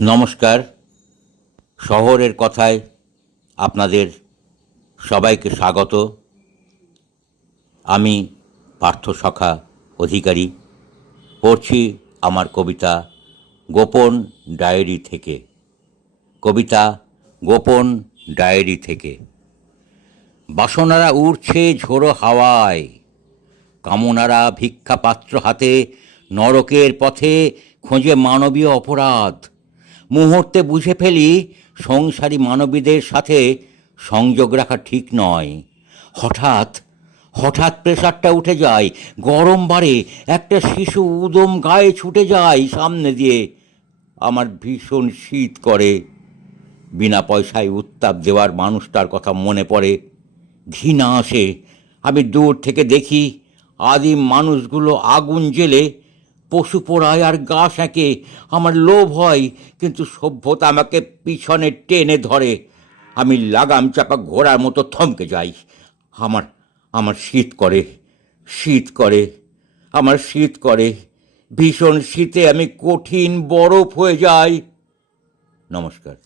নমস্কার। শহরের কথায় আপনাদের সবাইকে স্বাগত। আমি পার্থসখা অধিকারী। পড়ছি আমার কবিতা গোপন ডায়েরি থেকে। কবিতা গোপন ডায়েরি থেকে। বাসনারা উড়ছে ঝোড়ো হাওয়ায়। কামনারা ভিক্ষাপাত্র হাতে নরকের পথে খোঁজে মানবীয় অপরাধ। মুহূর্তে বুঝে ফেলি সংসারী মানবীদের সাথে সংযোগ রাখা ঠিক নয়। হঠাৎ হঠাৎ প্রেশারটা উঠে যায়, গরম বাড়ে একটা শিশু উদম গায়ে ছুটে যায় সামনে দিয়ে, আমার ভীষণ শীত করে। বিনা পয়সায় উত্তাপ দেওয়ার মানুষটার কথা মনে পড়ে, ঘৃণা আসে। আমি দূর থেকে দেখি আদিম মানুষগুলো আগুন জেলে পশু পোড়ায় আর গা সেঁকে। আমার লোভ হয়, কিন্তু সভ্যতা আমাকে পিছনে টেনে ধরে। আমি লাগাম চাপা ঘোড়ার মতো থমকে যাই। আমার আমার শীত করে শীত করে, আমার শীত করে। ভীষণ শীতে আমি কঠিন বরফ হয়ে যাই। নমস্কার।